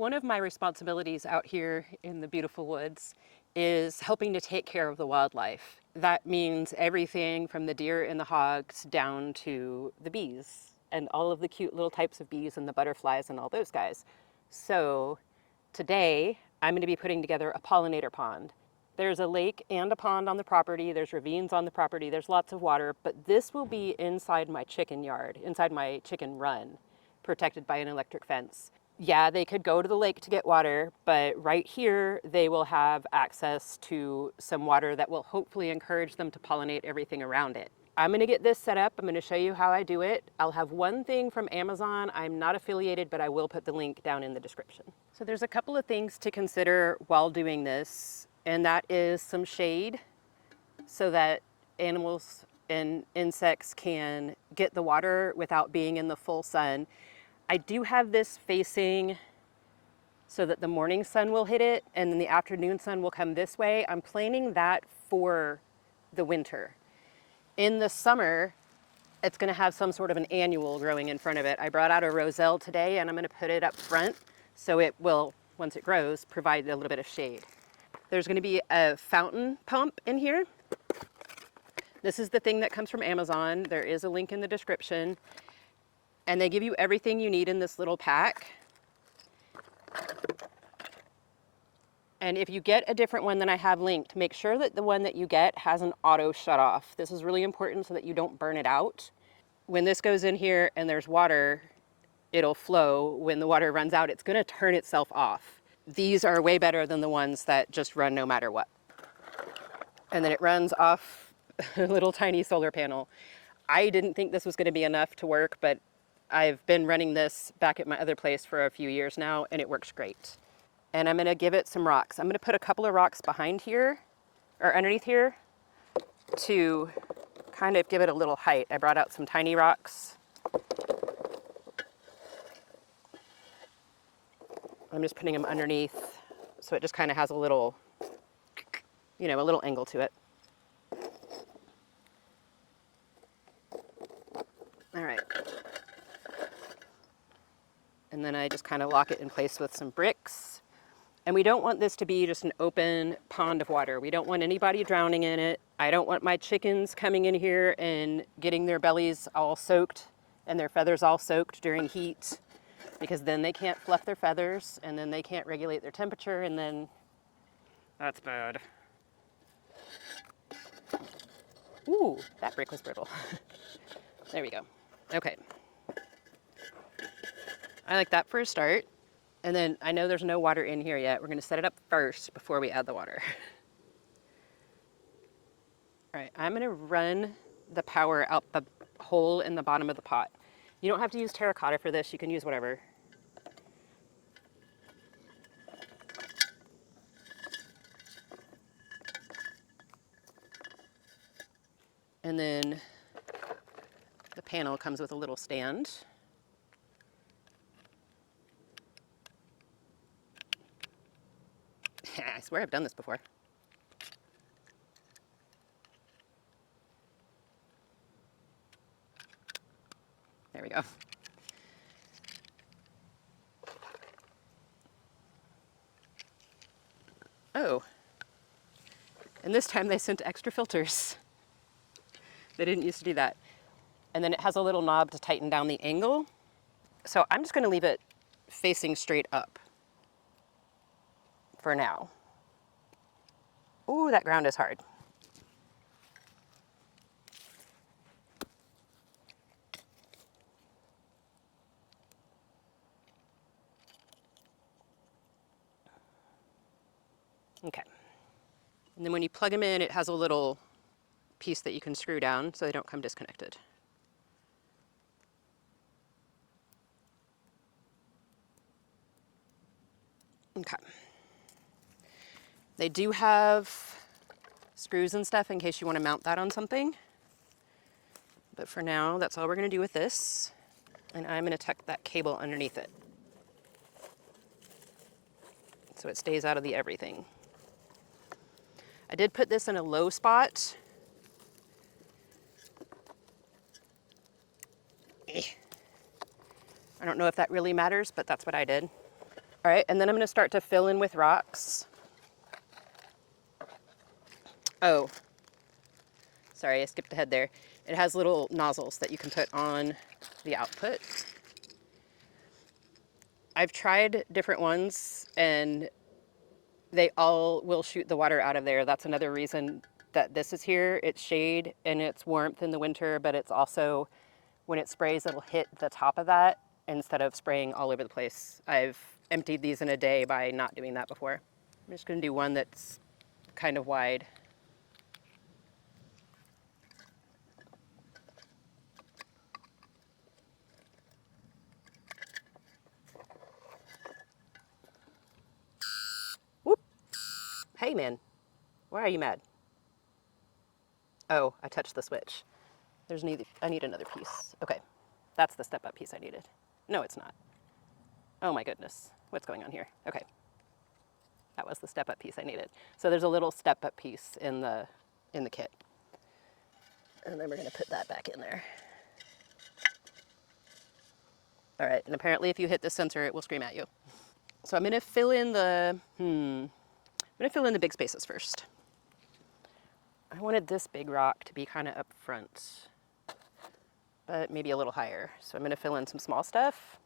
One of my responsibilities out here in the beautiful woods is helping to take care of the wildlife. That means everything from the deer and the hogs down to the bees and all of the cute little types of bees and the butterflies and all those guys. So today I'm going to be putting together a pollinator pond. There's a lake and a pond on the property, there's ravines on the property, there's lots of water, but this will be inside my chicken yard, inside my chicken run, protected by an electric fence. Yeah, they could go to the lake to get water, but right here they will have access to some water that will hopefully encourage them to pollinate everything around it. I'm gonna get this set up. I'm gonna show you how I do it. I'll have one thing from Amazon. I'm not affiliated, but I will put the link down in the description. So there's a couple of things to consider while doing this, and that is some shade so that animals and insects can get the water without being in the full sun. I do have this facing so that the morning sun will hit it and then the afternoon sun will come this way. I'm planning that for the winter. In the summer, it's gonna have some sort of an annual growing in front of it. I brought out a roselle today and I'm gonna put it up front so it will, once it grows, provide a little bit of shade. There's gonna be a fountain pump in here. This is the thing that comes from Amazon. There is a link in the description. And they give you everything you need in this little pack. And if you get a different one than I have linked, make sure that the one that you get has an auto shut off. This is really important so that you don't burn it out. When this goes in here and there's water, it'll flow. When the water runs out, it's gonna turn itself off. These are way better than the ones that just run no matter what. And then it runs off a little tiny solar panel. I didn't think this was gonna be enough to work, but I've been running this back at my other place for a few years now and it works great. And I'm gonna give it some rocks. I'm gonna put a couple of rocks behind here or underneath here to kind of give it a little height. I brought out some tiny rocks. I'm just putting them underneath so it just kind of has a little, you know, a little angle to it. All right. And then I just kind of lock it in place with some bricks. And we don't want this to be just an open pond of water. We don't want anybody drowning in it. I don't want my chickens coming in here and getting their bellies all soaked and their feathers all soaked during heat, because then they can't fluff their feathers and then they can't regulate their temperature and then that's bad. Ooh, that brick was brittle. There we go. Okay. I like that for a start. And then I know there's no water in here yet. We're gonna set it up first before we add the water. All right, I'm gonna run the power out the hole in the bottom of the pot. You don't have to use terracotta for this. You can use whatever. And then the panel comes with a little stand. I swear I've done this before. There we go. Oh, and this time they sent extra filters. They didn't used to do that. And then it has a little knob to tighten down the angle. So I'm just gonna leave it facing straight up for now. Ooh, that ground is hard. Okay. And then when you plug them in, it has a little piece that you can screw down so they don't come disconnected. Okay. They do have screws and stuff in case you want to mount that on something. But for now, that's all we're going to do with this. And I'm going to tuck that cable underneath it so it stays out of the everything. I did put this in a low spot. I don't know if that really matters, but that's what I did. All right, and then I'm gonna start to fill in with rocks. Oh, sorry, I skipped ahead there. It has little nozzles that you can put on the output. I've tried different ones and they all will shoot the water out of there. That's another reason that this is here. It's shade and it's warmth in the winter, but it's also, when it sprays, it'll hit the top of that instead of spraying all over the place. I've emptied these in a day by not doing that before. I'm just gonna do one that's kind of wide. Whoop. Hey man, why are you mad? Oh, I touched the switch. I need another piece. Okay, that's the step up piece I needed. No, it's not. Oh my goodness, what's going on here? Okay, that was the step up piece I needed. So there's a little step up piece in the kit. And then we're gonna put that back in there. All right, and apparently if you hit this sensor, it will scream at you. So I'm gonna fill in the big spaces first. I wanted this big rock to be kind of up front, but maybe a little higher. So I'm gonna fill in some small stuff.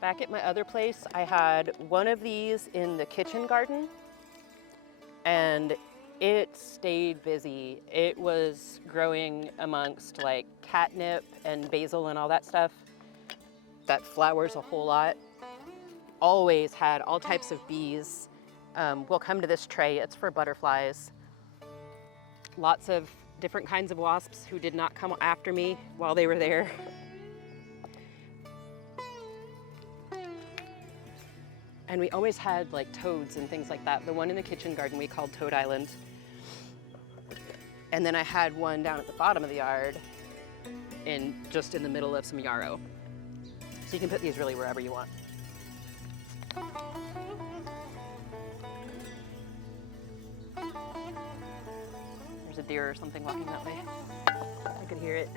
Back at my other place, I had one of these in the kitchen garden and it stayed busy. It was growing amongst like catnip and basil and all that stuff that flowers a whole lot. Always had all types of bees. We'll come to this tray, it's for butterflies. Lots of different kinds of wasps who did not come after me while they were there. And we always had like toads and things like that. The one in the kitchen garden we called Toad Island. And then I had one down at the bottom of the yard just in the middle of some yarrow. So you can put these really wherever you want. There's a deer or something walking that way. I could hear it.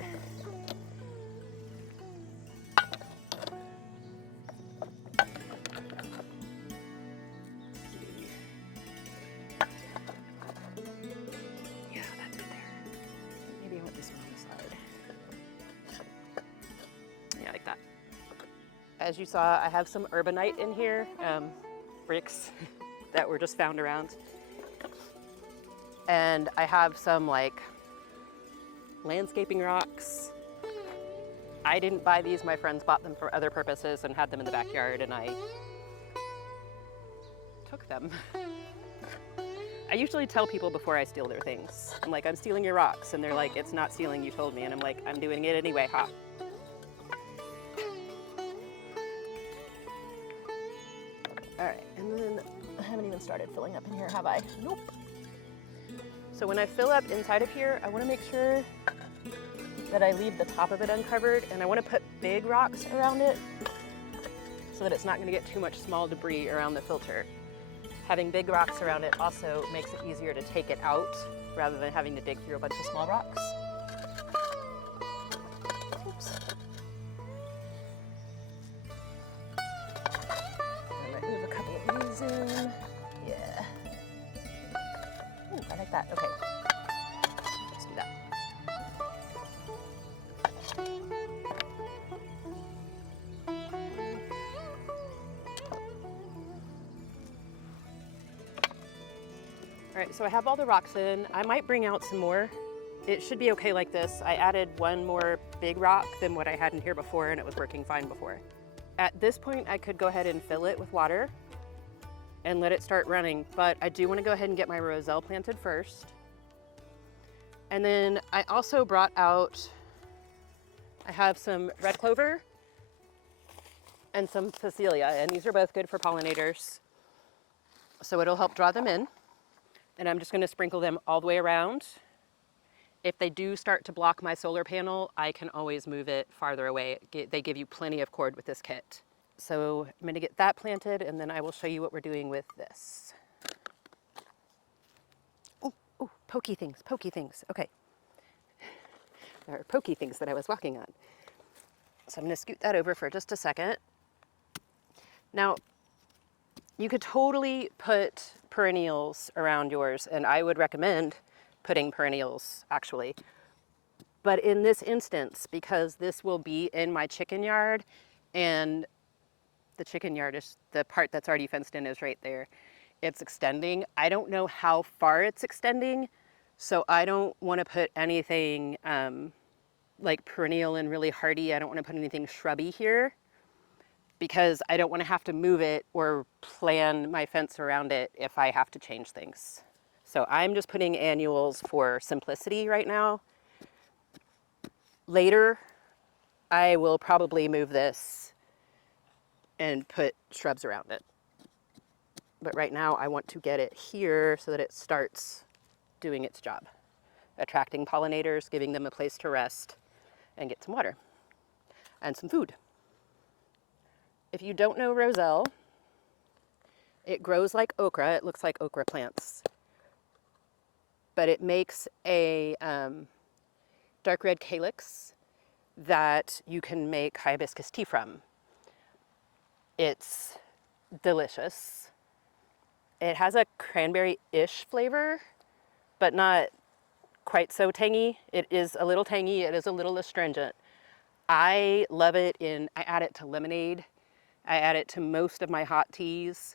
As you saw, I have some urbanite in here, bricks that were just found around. And I have some like landscaping rocks. I didn't buy these, my friends bought them for other purposes and had them in the backyard and I took them. I usually tell people before I steal their things. I'm like, I'm stealing your rocks. And they're like, it's not stealing, you told me. And I'm like, I'm doing it anyway, ha. All right, and then I haven't even started filling up in here, have I? Nope. So when I fill up inside of here, I want to make sure that I leave the top of it uncovered, and I want to put big rocks around it so that it's not going to get too much small debris around the filter. Having big rocks around it also makes it easier to take it out rather than having to dig through a bunch of small rocks. Oops. In. Yeah. Ooh, I like that. Okay. Let's do that. All right, so I have all the rocks in. I might bring out some more. It should be okay like this. I added one more big rock than what I had in here before, and it was working fine before. At this point, I could go ahead and fill it with water and let it start running, but I do want to go ahead and get my roselle planted first. And then I also brought out, I have some red clover and some Cecilia, and these are both good for pollinators. So it'll help draw them in. And I'm just gonna sprinkle them all the way around. If they do start to block my solar panel, I can always move it farther away. They give you plenty of cord with this kit. So I'm gonna get that planted and then I will show you what we're doing with this. Oh, pokey things, okay. or pokey things that I was walking on. So I'm going to scoot that over for just a second. Now, you could totally put perennials around yours, and I would recommend putting perennials actually. But in this instance, because this will be in my chicken yard, and the chicken yard is the part that's already fenced in is right there, it's extending. I don't know how far it's extending, so I don't want to put anything like perennial and really hardy. I don't want to put anything shrubby here because I don't want to have to move it or plan my fence around it if I have to change things. So I'm just putting annuals for simplicity right now. Later, I will probably move this and put shrubs around it. But right now I want to get it here so that it starts doing its job, attracting pollinators, giving them a place to rest and get some water and some food. If you don't know roselle, it grows like okra. It looks like okra plants, but it makes a dark red calyx that you can make hibiscus tea from. It's delicious. It has a cranberry-ish flavor, but not quite so tangy. It is a little tangy. It is a little astringent. I love it I add it to lemonade. I add it to most of my hot teas.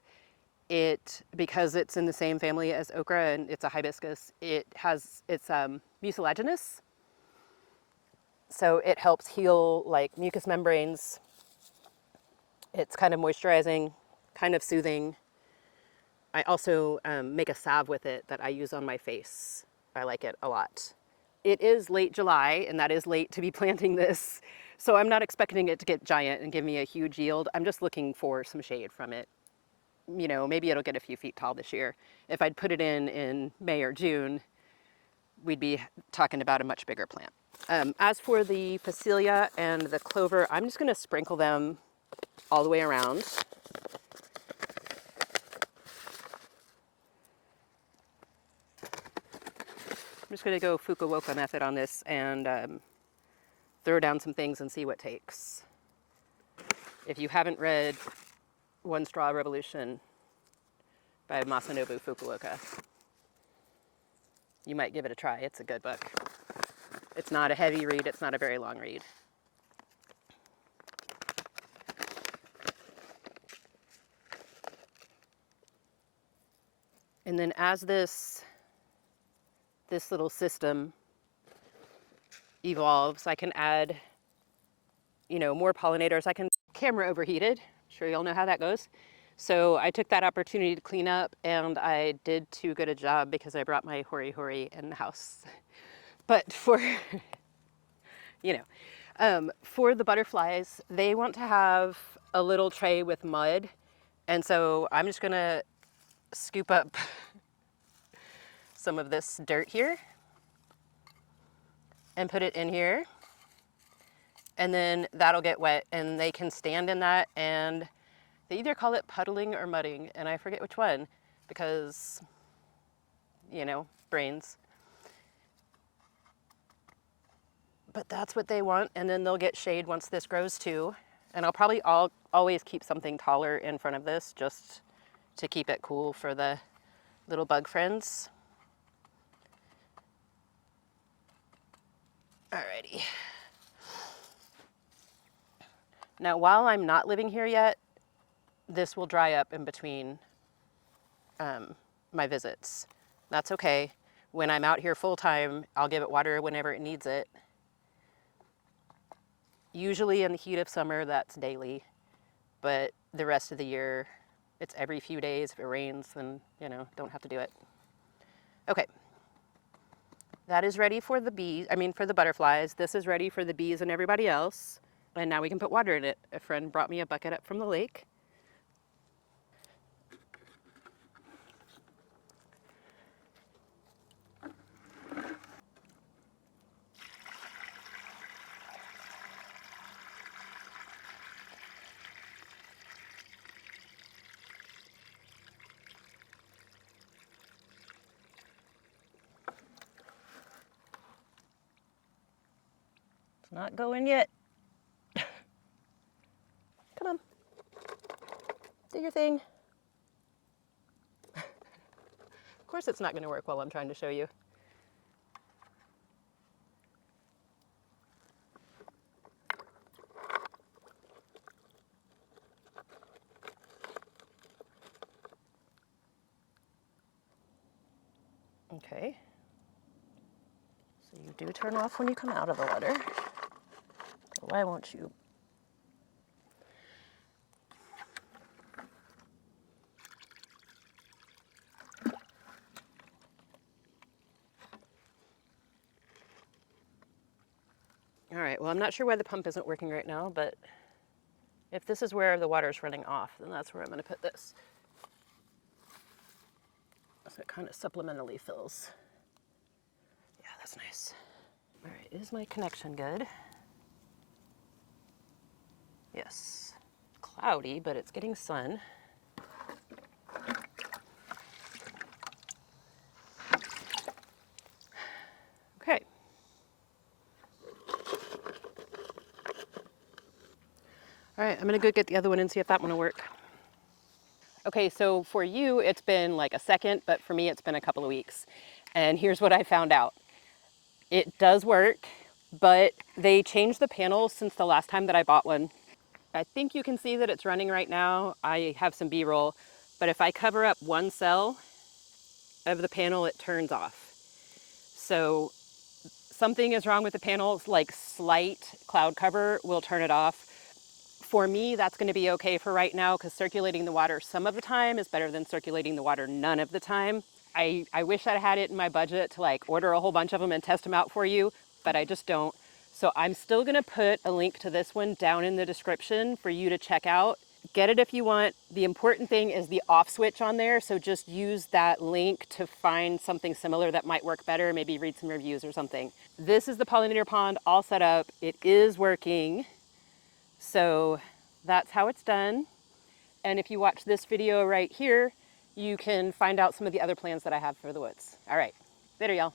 Because it's in the same family as okra and it's a hibiscus, it's mucilaginous. So it helps heal like mucous membranes. It's kind of moisturizing, kind of soothing. I also make a salve with it that I use on my face. I like it a lot. It is late July, and that is late to be planting this. So I'm not expecting it to get giant and give me a huge yield. I'm just looking for some shade from it. You know, maybe it'll get a few feet tall this year. If I'd put it in May or June, we'd be talking about a much bigger plant. As for the Phacelia and the clover, I'm just gonna sprinkle them all the way around. I'm just gonna go Fukuoka method on this and throw down some things and see what takes. If you haven't read One Straw Revolution by Masanobu Fukuoka, you might give it a try. It's a good book. It's not a heavy read. It's not a very long read. And then as this little system evolves, I can add, more pollinators. Camera overheated. I'm sure y'all know how that goes. So I took that opportunity to clean up, and I did too good a job because I brought my hori in the house. But for, for the butterflies, they want to have a little tray with mud. And so I'm just gonna scoop up some of this dirt here and put it in here. And then that'll get wet and they can stand in that, and they either call it puddling or mudding, and I forget which one because, brains. But that's what they want, and then they'll get shade once this grows too. And I'll probably always keep something taller in front of this just to keep it cool for the little bug friends. Alrighty. Now, while I'm not living here yet, this will dry up in between my visits. That's okay. When I'm out here full time, I'll give it water whenever it needs it. Usually in the heat of summer, that's daily, but the rest of the year, it's every few days. If it rains, then, don't have to do it. Okay. That is ready for for the butterflies. This is ready for the bees and everybody else. And now we can put water in it. A friend brought me a bucket up from the lake. It's not going yet. Come on. Do your thing. Of course it's not going to work while I'm trying to show you. Okay. So you do turn off when you come out of the water. So why won't you? All right, well, I'm not sure why the pump isn't working right now, but if this is where the water's running off, then that's where I'm going to put this. So it kind of supplementally fills. Yeah, that's nice. All right, is my connection good? Yes. Cloudy, but it's getting sun. Okay. All right, I'm gonna go get the other one and see if that one will work. Okay, so for you, it's been like a second, but for me, it's been a couple of weeks. And here's what I found out. It does work, but they changed the panels since the last time that I bought one. I think you can see that it's running right now. I have some B-roll, but if I cover up one cell of the panel, it turns off. So something is wrong with the panels, like slight cloud cover will turn it off. For me, that's going to be okay for right now because circulating the water some of the time is better than circulating the water none of the time. I wish I had it in my budget to like order a whole bunch of them and test them out for you, but I just don't. So I'm still going to put a link to this one down in the description for you to check out. Get it if you want. The important thing is the off switch on there. So just use that link to find something similar that might work better. Maybe read some reviews or something. This is the pollinator pond all set up. It is working. So that's how it's done. And if you watch this video right here, you can find out some of the other plans that I have for the woods. All right, later y'all.